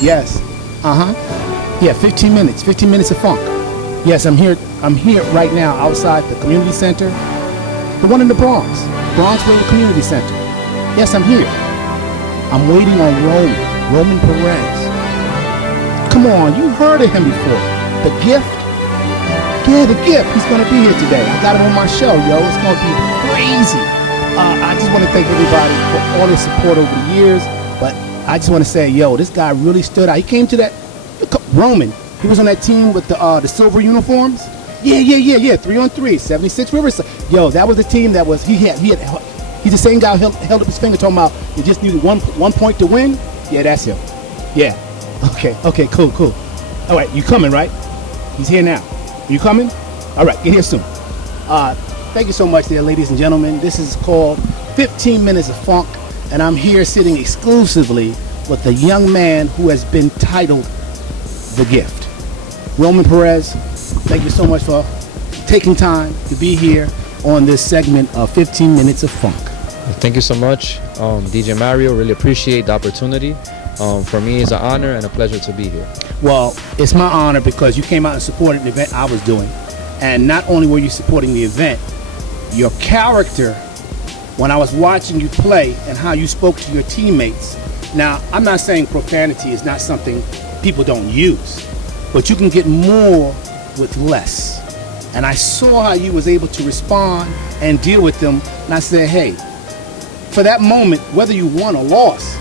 Yes. Yeah, 15 minutes. 15 minutes of funk. Yes, I'm here. I'm here right now outside the community center, the one in the Bronx, Bronxville Community Center. Yes, I'm here. I'm waiting on Roman Perez. Come on, you heard of him before. The Gift? Yeah, The Gift. He's gonna be here today. I got him on my show, yo. It's gonna be crazy. I just want to thank everybody for all their support over the years. But I just want to say, yo, this guy really stood out. He came to that Roman. He was on that team with the silver uniforms. Yeah. 3-on-3, 76 Riverside. Yo, that was the team that was he's the same guy who held up his finger talking about you just needed one point to win. Yeah, that's him. Yeah. Okay, cool. All right, you coming, right? He's here now. You coming? All right, get here soon. Thank you so much there, ladies and gentlemen. This is called 15 Minutes of Funk, and I'm here sitting exclusively with a young man who has been titled The Gift. Roman Perez, thank you so much for taking time to be here on this segment of 15 Minutes of Funk. Thank you so much, DJ Mario. Really appreciate the opportunity. For me, it's an honor and a pleasure to be here. Well, it's my honor because you came out and supported the event I was doing. And not only were you supporting the event, your character, when I was watching you play and how you spoke to your teammates. Now, I'm not saying profanity is not something people don't use, but you can get more with less. And I saw how you was able to respond and deal with them. And I said, hey, for that moment, whether you won or lost,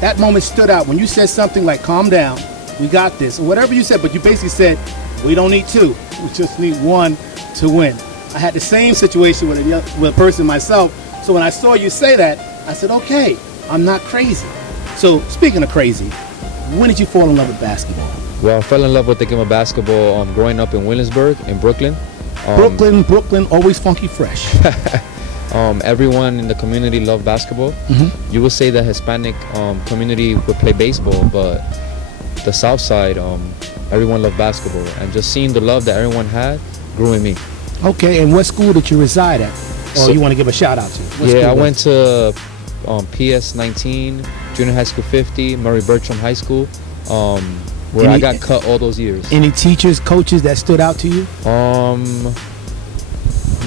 that moment stood out when you said something like, calm down, we got this, or whatever you said, but you basically said, we don't need two, we just need one to win. I had the same situation with a person myself, so when I saw you say that, I said, okay, I'm not crazy. So speaking of crazy, when did you fall in love with basketball? Well, I fell in love with the game of basketball growing up in Williamsburg, in Brooklyn. Brooklyn, always funky fresh. Everyone in the community loved basketball. Mm-hmm. You would say the Hispanic community would play baseball, but the South Side, everyone loved basketball. And just seeing the love that everyone had grew in me. Okay, and what school did you reside at? Or you want to give a shout out to? I went to PS 19, Junior High School 50, Murray Bertram High School, where I got cut all those years. Any teachers, coaches that stood out to you?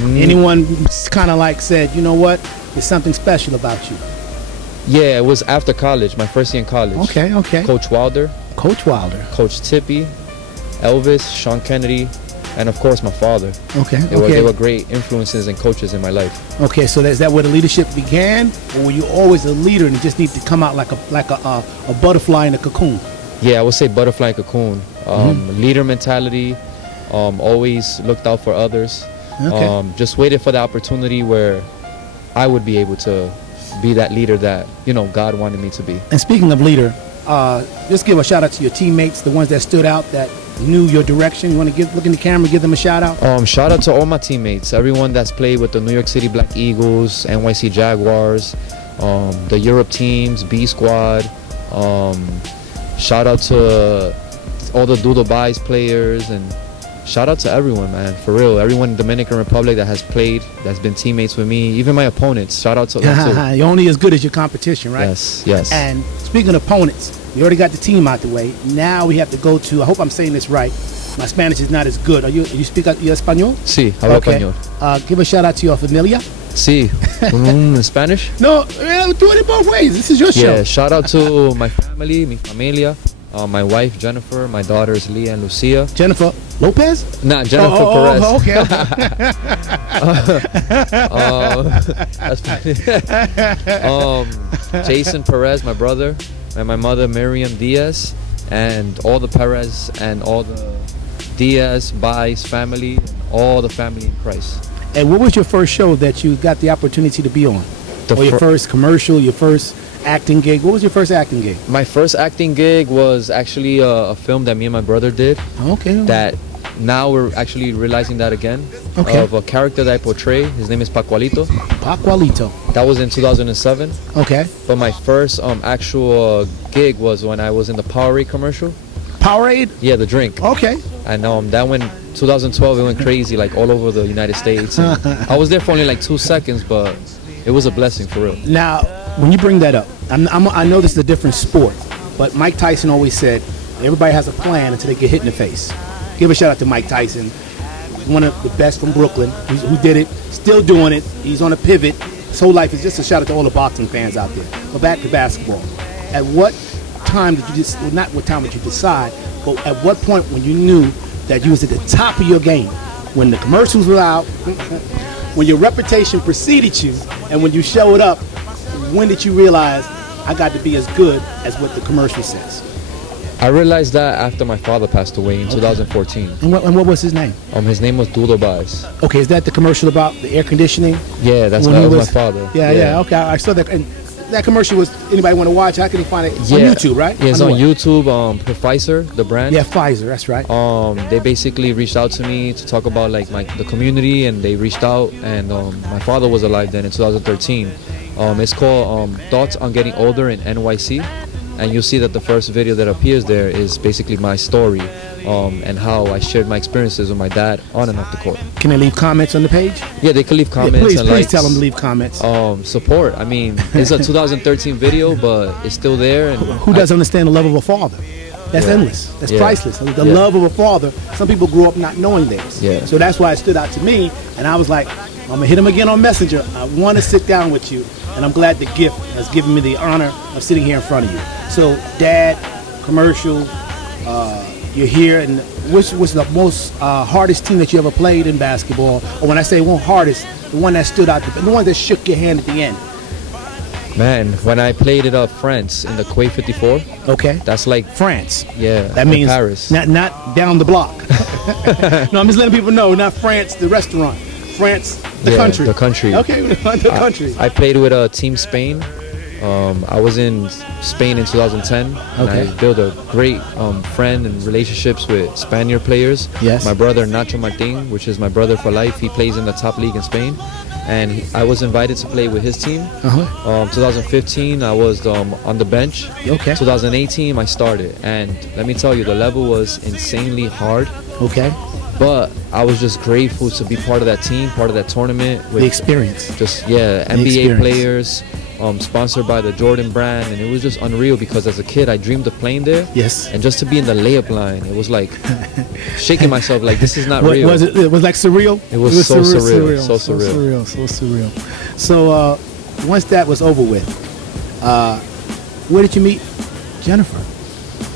Anyone kind of like said, you know what, there's something special about you? Yeah, it was after college, my first year in college. Okay. Coach Wilder, Coach Tippy, Elvis, Sean Kennedy, and of course my father. They were great influences and coaches in my life. Okay, so is that where the leadership began, or were you always a leader and you just need to come out like a butterfly in a cocoon? Yeah, I would say butterfly in a cocoon. Leader mentality, always looked out for others. Just waited for the opportunity where I would be able to be that leader that God wanted me to be. And speaking of leader, just give a shout out to your teammates, the ones that stood out, that knew your direction. You want to look in the camera, give them a shout out? Shout out to all my teammates, everyone that's played with the New York City Black Eagles, NYC Jaguars, the Europe teams, B Squad. Shout out to all the Dudobais players, and shout out to everyone, man, for real. Everyone in Dominican Republic that has played, that's been teammates with me, even my opponents. Shout out to them too. You're only as good as your competition, right? Yes. And speaking of opponents, we already got the team out the way. Now we have to go to, I hope I'm saying this right. My Spanish is not as good. You speak español? Sí, hablo español. Give a shout out to your familia. Sí. In Spanish? No, do it both ways. This is your show. Yeah, shout out to my family, mi familia. My wife, Jennifer, my daughters, Leah and Lucia. Jennifer Lopez? Nah, Jennifer Perez. Okay. That's funny. Jason Perez, my brother, and my mother, Miriam Diaz, and all the Perez and all the Diaz, Baez family, and all the family in Christ. And what was your first show that you got the opportunity to be on? Or your first commercial, your first acting gig? What was your first acting gig? My first acting gig was actually a film that me and my brother did. Okay. That now we're actually realizing that again. Okay. Of a character that I portray. His name is Pacualito. Pacualito. That was in 2007. Okay. But my first actual gig was when I was in the Powerade commercial. Powerade? Yeah, the drink. Okay. And that went 2012, it went crazy, like all over the United States. And I was there for only like 2 seconds, but it was a blessing for real. Now, when you bring that up, I know this is a different sport, but Mike Tyson always said everybody has a plan until they get hit in the face. Give a shout out to Mike Tyson, one of the best from Brooklyn, who did it, still doing it. He's on a pivot. His whole life is just a shout out to all the boxing fans out there. But back to basketball. At what time did you not what time did you decide, but at what point when you knew that you was at the top of your game? When the commercials were out, when your reputation preceded you, and when you showed up, when did you realize I got to be as good as what the commercial says? I realized that after my father passed away in 2014. And what was his name? His name was Duro Baez. Okay, is that the commercial about the air conditioning? Yeah, that was my father. Yeah, okay, I saw that. And that commercial was, anybody want to watch, how can they find it? It's on YouTube, right? Yeah, it's on YouTube. Pfizer, the brand. Yeah, Pfizer, that's right. They basically reached out to me to talk about like the community, and they reached out, and my father was alive then in 2013. It's called Thoughts on Getting Older in NYC. And you'll see that the first video that appears there is basically my story and how I shared my experiences with my dad on and off the court. Can they leave comments on the page? Yeah, they can leave comments. Yeah, please tell them to leave comments. Support. I mean, it's a 2013 video, but it's still there. And who doesn't understand the love of a father? That's endless. That's priceless. The love of a father. Some people grew up not knowing this. Yeah. So that's why it stood out to me. And I was like, I'm going to hit him again on Messenger. I want to sit down with you. And I'm glad the gift has given me the honor of sitting here in front of you. So, Dad, commercial, you're here. And which was the most hardest team that you ever played in basketball? Or when I say one hardest, the one that stood out, the one that shook your hand at the end? Man, when I played at France in the Quay 54. Okay. That's like France. Yeah. That means Paris. Not down the block. No, I'm just letting people know, not France, the restaurant. France, the country. The country. Okay, the country. I played with Team Spain. I was in Spain in 2010. And I built a great friend and relationships with Spaniard players. Yes. My brother Nacho Martin, which is my brother for life, he plays in the top league in Spain. And I was invited to play with his team. 2015, I was on the bench. Okay. 2018, I started. And let me tell you, the level was insanely hard. Okay. But I was just grateful to be part of that team, part of that tournament. With the experience. Just, NBA players, sponsored by the Jordan brand. And it was just unreal because as a kid, I dreamed of playing there. Yes. And just to be in the layup line, it was like shaking myself like, this is not real. Was it was like surreal? It was so surreal. So surreal. So once that was over with, where did you meet Jennifer?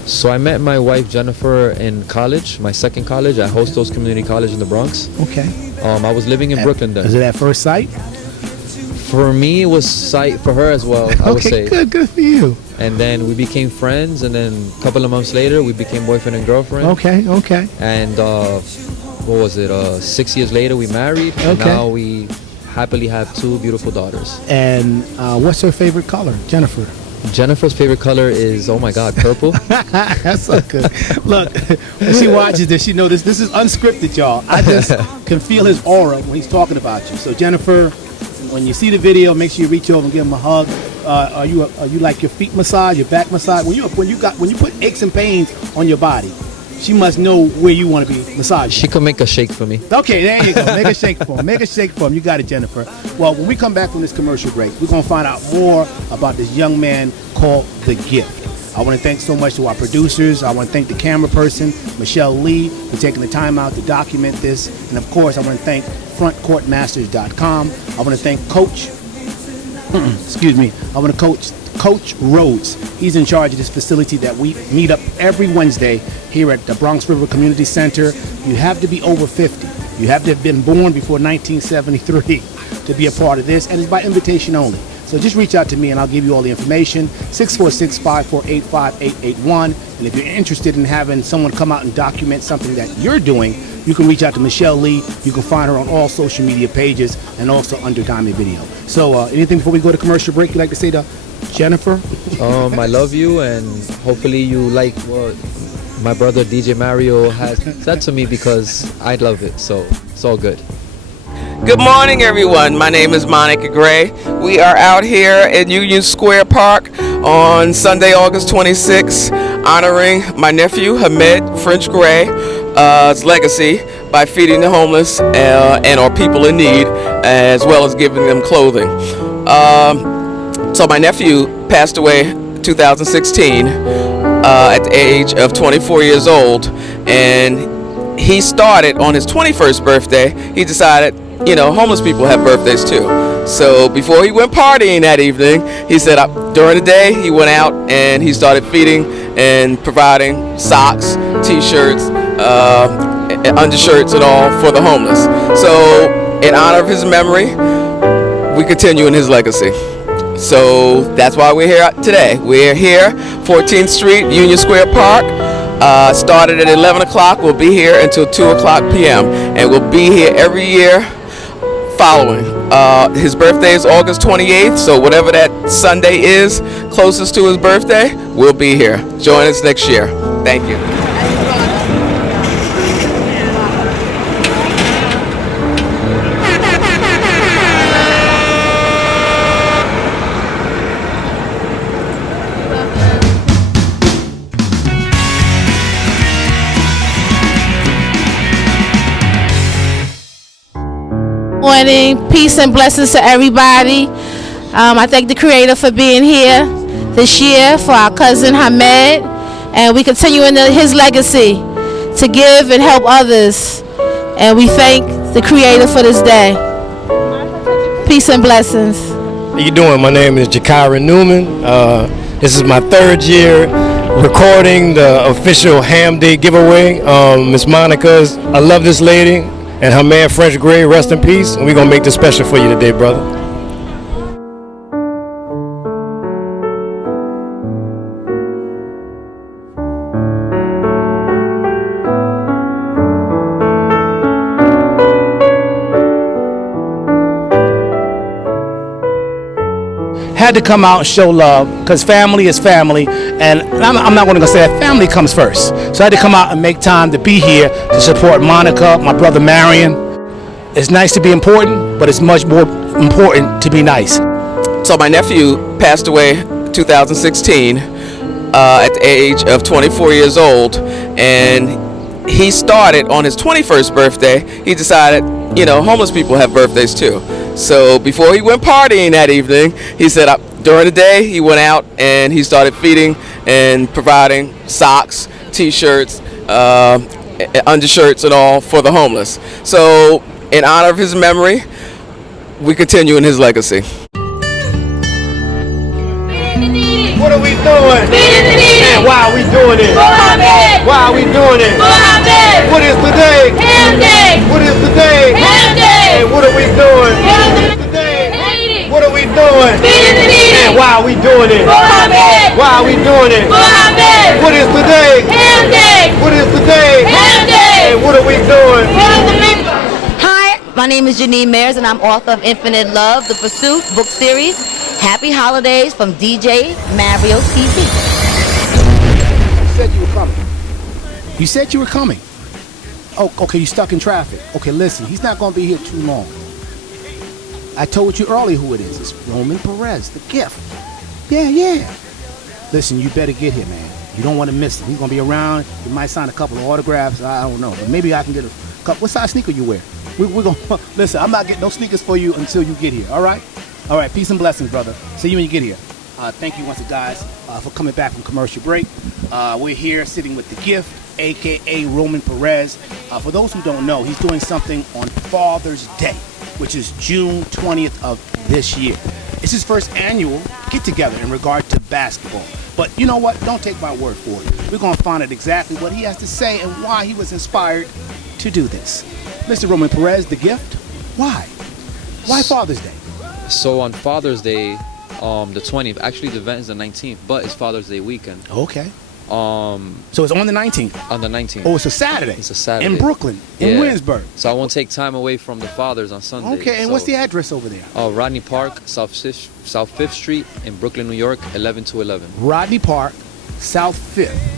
So I met my wife Jennifer in college, my second college at Hostos Community College in the Bronx. Okay. I was living in Brooklyn then. Was it at first sight? For me, it was sight. For her as well, I would say. Good for you. And then we became friends, and then a couple of months later, we became boyfriend and girlfriend. Okay. And what was it? 6 years later, we married. Okay. And now we happily have 2 beautiful daughters. And what's her favorite color, Jennifer? Jennifer's favorite color is, oh my God, purple. That's so good. Look, when she watches this, she knows this. This is unscripted, y'all. I just can feel his aura when he's talking about you. So Jennifer, when you see the video, make sure you reach over and give him a hug. Are you like your feet massage, your back massage? When you put aches and pains on your body, she must know where you want to be massaged. She could make a shake for me. Okay, there you go. Make a shake for him. Make a shake for him. You got it, Jennifer. Well, when we come back from this commercial break, we're going to find out more about this young man called The Gift. I want to thank so much to our producers. I want to thank the camera person, Michelle Lee, for taking the time out to document this. And, of course, I want to thank frontcourtmasters.com. I want to thank Coach, I want to Coach Rhodes. He's in charge of this facility that we meet up every Wednesday here at the Bronx River Community Center. You have to be over 50. You have to have been born before 1973 to be a part of this, and it's by invitation only. So just reach out to me and I'll give you all the information, 646-548-5881. And if you're interested in having someone come out and document something that you're doing, you can reach out to Michelle Lee. You can find her on all social media pages and also under Diamond Video. So anything before we go to commercial break you'd like to say to Jennifer? I love you, and hopefully you like what my brother DJ Mario has said to me, because I love it. So it's all good. Good morning, everyone. My name is Monica Gray. We are out here in Union Square Park on Sunday, August 26th, honoring my nephew, Hamed French Gray's legacy. by feeding the homeless and or people in need, as well as giving them clothing. So my nephew passed away 2016 at the age of 24 years old, and he started on his 21st birthday. He decided, homeless people have birthdays too. So before he went partying that evening, he said during the day he went out and he started feeding and providing socks, t-shirts, undershirts and all for the homeless. So in honor of his memory, we continue in his legacy. So that's why we're here today. We're here, 14th Street, Union Square Park. Started at 11 o'clock. We'll be here until 2 o'clock p.m. And we'll be here every year following. His birthday is August 28th, so whatever that Sunday is closest to his birthday, we'll be here. Join us next year. Thank you. Morning, peace and blessings to everybody. I thank the Creator for being here this year for our cousin Hamed, and we continue in his legacy to give and help others, and we thank the Creator for this day. Peace and blessings. How you doing? My name is Jakira Newman. This is my third year recording the official Ham Day giveaway. Miss Monica's, I love this lady. And her man, French Gray, rest in peace. And we're going to make this special for you today, brother. Had to come out and show love, because family is family, and I'm not going to say that family comes first. So I had to come out and make time to be here to support Monica, my brother Marion. It's nice to be important, but it's much more important to be nice. So my nephew passed away 2016 at the age of 24 years old, and he started on his 21st birthday. He decided, homeless people have birthdays too. So before he went partying that evening, he said during the day he went out and he started feeding and providing socks, t-shirts, undershirts and all for the homeless. So in honor of his memory, we continue in his legacy. What are we doing? And why are we doing it? Why are we doing it? What is today? Ham Day. What is today? Ham Day. And what are we doing? Today. What are we doing? And why are we doing it? Why are we doing it? What is today? Ham Day. What is today? Ham Day. And what are we doing? Hi, my name is Janine Mayers, and I'm author of Infinite Love, The Pursuit book series. Happy holidays from DJ Mario TV. You said you were coming. You said you were coming. Oh, okay, you're stuck in traffic. Okay, listen, he's not going to be here too long. I told you earlier who it is. It's Roman Perez, the gift. Yeah. Listen, you better get here, man. You don't want to miss him. He's going to be around. He might sign a couple of autographs. I don't know. But maybe I can get a couple. What size sneaker you wear? We're going to... Listen, I'm not getting no sneakers for you until you get here, all right? All right, peace and blessings, brother. See you when you get here. Thank you once again, guys, for coming back from commercial break. We're here sitting with the gift, a.k.a. Roman Perez. For those who don't know, he's doing something on Father's Day, which is June 20th of this year. It's his first annual get-together in regard to basketball. But you know what? Don't take my word for it. We're going to find out exactly what he has to say and why he was inspired to do this. Mr. Roman Perez, the gift, why? Why Father's Day? So on Father's Day, the 20th, actually the event is the 19th, but it's Father's Day weekend. Okay. So it's on the 19th? On the 19th. Oh, it's a Saturday? It's a Saturday. In Brooklyn, in Williamsburg. So I won't take time away from the fathers on Sunday. Okay, and what's the address over there? Rodney Park, South 5th Street in Brooklyn, New York, 11211. Rodney Park, South 5th.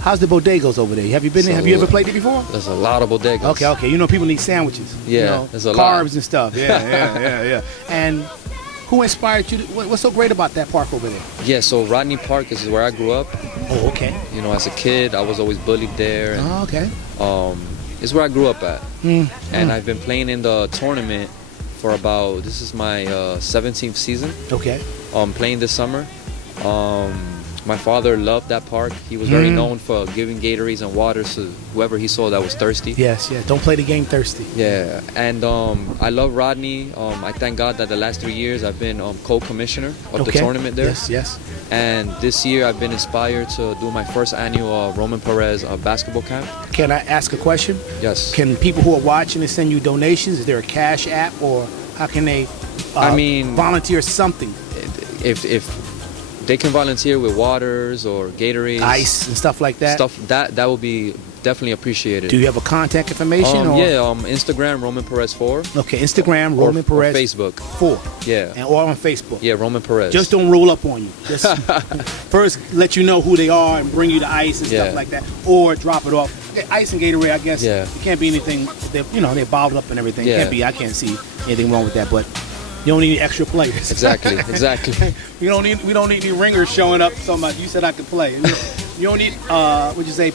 How's the bodegas over there? Have you been there? Have you ever played there before? There's a lot of bodegas. Okay. You know people need sandwiches. Yeah, there's a carbs lot. And stuff. Yeah. And who inspired you? What's so great about that park over there? Yeah, so Rodney Park is where I grew up. Oh, okay. As a kid, I was always bullied there. And, okay. it's where I grew up at. And I've been playing in the tournament for about, this is my 17th season. Okay. Playing this summer. My father loved that park. He was very known for giving Gatorades and waters to whoever he saw that was thirsty. Yes, yeah. Don't play the game thirsty. Yeah, and I love Rodney. I thank God that the last 3 years I've been co-commissioner of the tournament there. Yes, yes. And this year I've been inspired to do my first annual Roman Perez basketball camp. Can I ask a question? Yes. Can people who are watching and send you donations? Is there a cash app, or how can they volunteer something? If they can volunteer with waters or Gatorades, ice and stuff like that. That will be definitely appreciated. Do you have a contact information? Instagram Roman Perez 4. Okay, Instagram Roman Perez. Or Facebook 4. Yeah. And or on Facebook. Yeah, Roman Perez. Just don't roll up on you. Just first let you know who they are and bring you the ice and stuff like that, or drop it off. Ice and Gatorade, I guess. Yeah. It can't be anything. They're bottled up and everything. Yeah. It can't be. I can't see anything wrong with that, but. You don't need any extra players. Exactly. We don't need any ringers showing up. You said I could play. You don't need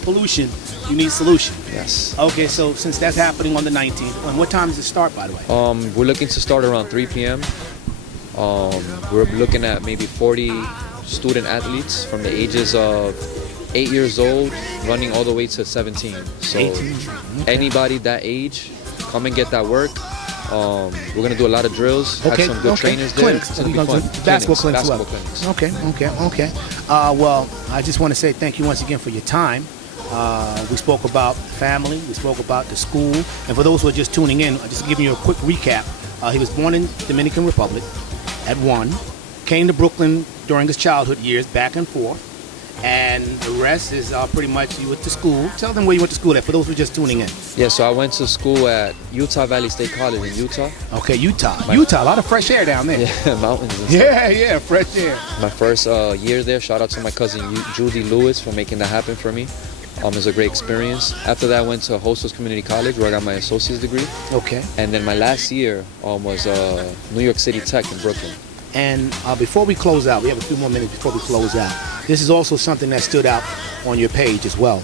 pollution. You need solution. Yes. Okay, so since that's happening on the 19th, and what time does it start, by the way? We're looking to start around 3 p.m. We're looking at maybe 40 student athletes from the ages of 8 years old running all the way to 17. So 18. Okay. Anybody that age, come and get that work. We're going to do a lot of drills. Okay. Have some good trainers there. Clinics. It's going to be fun. Basketball clinics. Clinics. Okay. Well, I just want to say thank you once again for your time. We spoke about family. We spoke about the school. And for those who are just tuning in, I'm just giving you a quick recap. He was born in Dominican Republic at 1. Came to Brooklyn during his childhood years, back and forth. And the rest is pretty much you went to school. Tell them where you went to school at, for those who are just tuning in. Yeah, so I went to school at Utah Valley State College in Utah. Okay, Utah, a lot of fresh air down there. Yeah, mountains and stuff. Fresh air. My first year there, shout out to my cousin Judy Lewis for making that happen for me. It was a great experience. After that, I went to Hostos Community College where I got my associate's degree. Okay. And then my last year was New York City Tech in Brooklyn. And before we close out, we have a few more minutes before we close out. This is also something that stood out on your page as well.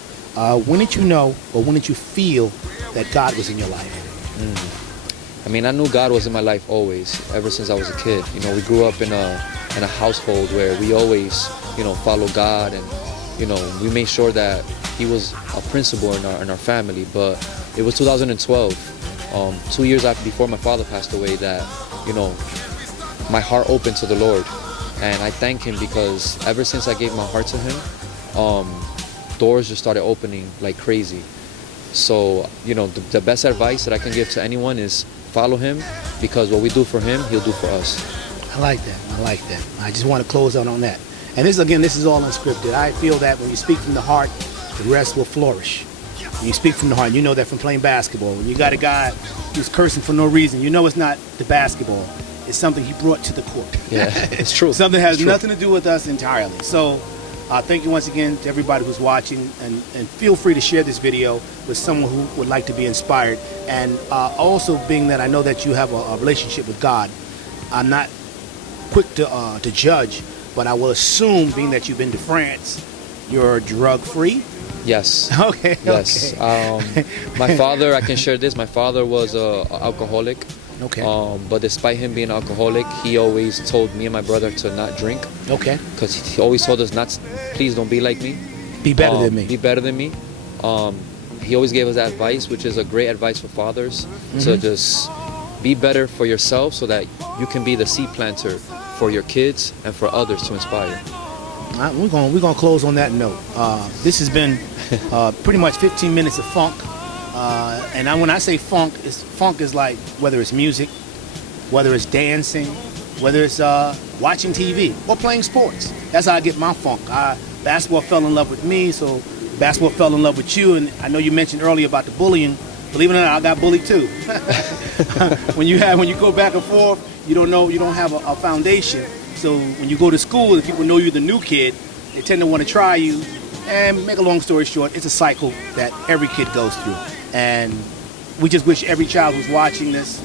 When did you know, or when did you feel that God was in your life? I mean, I knew God was in my life always, ever since I was a kid. You know, we grew up in a household where we always, follow God, and we made sure that He was a principal in our family. But it was 2012, 2 years before my father passed away, that my heart opened to the Lord. And I thank Him because ever since I gave my heart to Him, doors just started opening like crazy. So, the best advice that I can give to anyone is follow Him, because what we do for Him, He'll do for us. I like that. I just want to close out on that. And this is all unscripted. I feel that when you speak from the heart, the rest will flourish. When you speak from the heart, you know that from playing basketball. When you got a guy who's cursing for no reason, it's not the basketball. It's something he brought to the court. Yeah, it's true. Something that has nothing to do with us entirely. So thank you once again to everybody who's watching, and feel free to share this video with someone who would like to be inspired. And also, being that I know that you have a relationship with God, I'm not quick to judge, but I will assume, being that you've been to France, you're drug-free? Yes. Okay. Yes. Okay. My father, I can share this, my father was an alcoholic. Okay. But despite him being an alcoholic, he always told me and my brother to not drink. Okay. Because he always told us please don't be like me. Be better than me. Be better than me. He always gave us that advice, which is a great advice for fathers, to just be better for yourself so that you can be the seed planter for your kids and for others to inspire. All right, we're gonna close on that note. This has been pretty much 15 minutes of funk. And when I say funk is like, whether it's music, whether it's dancing, whether it's watching TV or playing sports. That's how I get my funk. Basketball fell in love with me, so basketball fell in love with you. And I know you mentioned earlier about the bullying. Believe it or not, I got bullied too. when you go back and forth, you don't have a foundation. So when you go to school and people know you're the new kid, they tend to want to try you. And make a long story short, it's a cycle that every kid goes through. And we just wish every child who's watching this,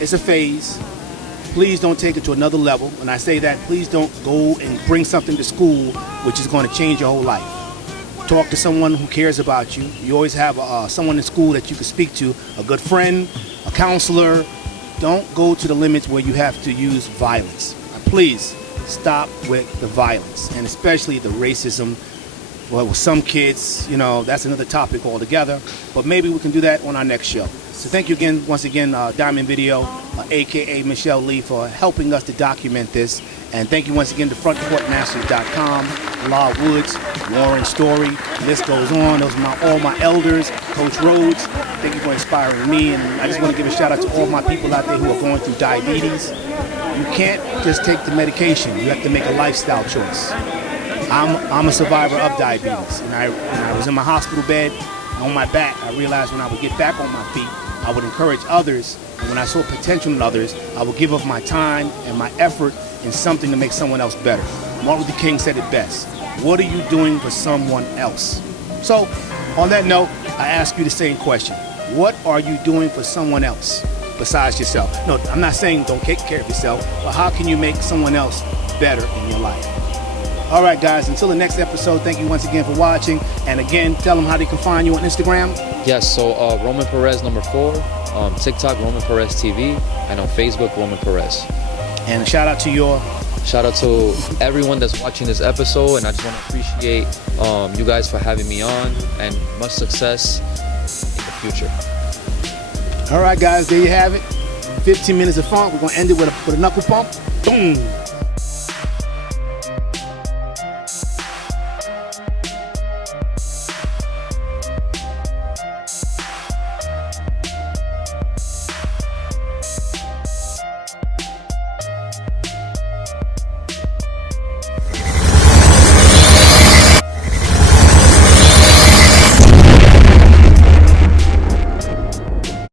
it's a phase. Please don't take it to another level. When I say that, please don't go and bring something to school which is going to change your whole life. Talk to someone who cares about you. You always have someone in school that you can speak to, a good friend, a counselor. Don't go to the limits where you have to use violence. Please stop with the violence, and especially the racism. Well, with some kids, you know, that's another topic altogether, but maybe we can do that on our next show. So thank you again, once again, Diamond Video, aka Michelle Lee, for helping us to document this. And thank you once again to frontcourtmasters.com, Law Woods, Warren Story, the list goes on. Those are all my elders, Coach Rhodes. Thank you for inspiring me. And I just want to give a shout out to all my people out there who are going through diabetes. You can't just take the medication. You have to make a lifestyle choice. I'm a survivor of diabetes. And I was in my hospital bed on my back. I realized when I would get back on my feet, I would encourage others. And when I saw potential in others, I would give of my time and my effort in something to make someone else better. Martin Luther King said it best. What are you doing for someone else? So, on that note, I ask you the same question. What are you doing for someone else besides yourself? No, I'm not saying don't take care of yourself, but how can you make someone else better in your life? All right, guys, until the next episode, thank you once again for watching. And again, tell them how they can find you on Instagram. Yes, so Roman Perez #4, TikTok Roman Perez TV, and on Facebook Roman Perez. And a shout out to everyone that's watching this episode, and I just want to appreciate you guys for having me on, and much success in the future. All right, guys, there you have it. 15 minutes of funk. We're going to end it with a knuckle pump. Boom.